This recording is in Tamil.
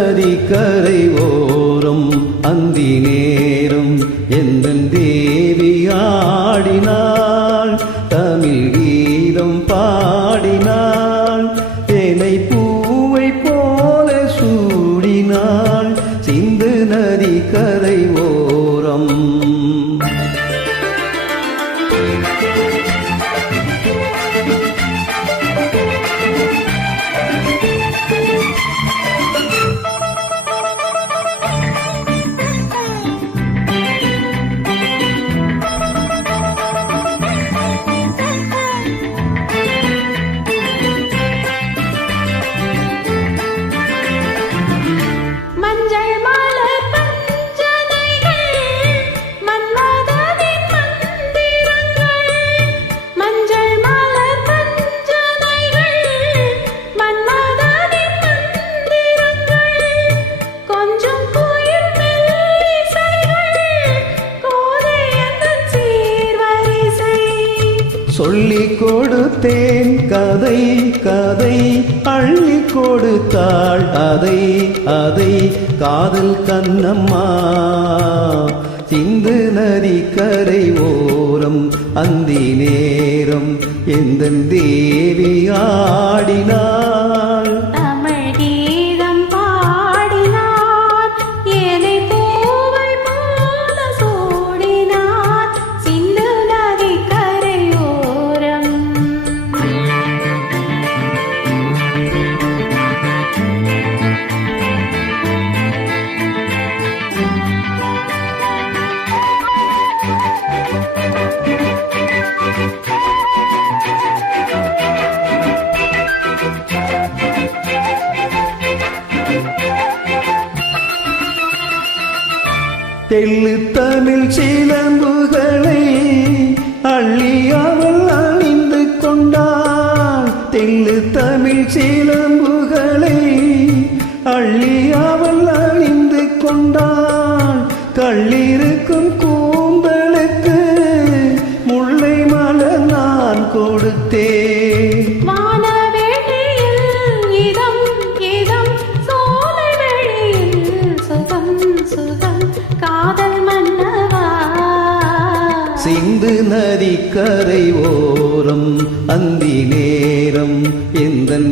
நதி கரை ஓரம் அந்தி நேரம் எந்தன் தேவி ஆடினாள் தமிழ் கீதம் பாடினாள் தேனை பூவை போல சூடினாள் சிந்து நதி கரை ஓரம். சொல்லிக் கொடுத்தேன் கதை கதை அள்ளி கொடுத்தாள் அதை அதை காதல் கண்ணம்மா சிந்து நதி கரை ஓரம் அந்தி நேரம் எந்தன் தேவி ஆடினாள் தெள்ளு தமிழ் சிலம்புகளை அள்ளி அவள் அணிந்து கொண்டாள் தெள்ளு தமிழ் சிலம்புகளை அள்ளி அவள் அணிந்து கொண்டாள் கள்ளிருக்கும் கூந்தலுக்கு முல்லை மலர் நான் கொடுத்தேன் சிந்து நதி கரை ஓரம் அந்தி நேரம் எந்தன்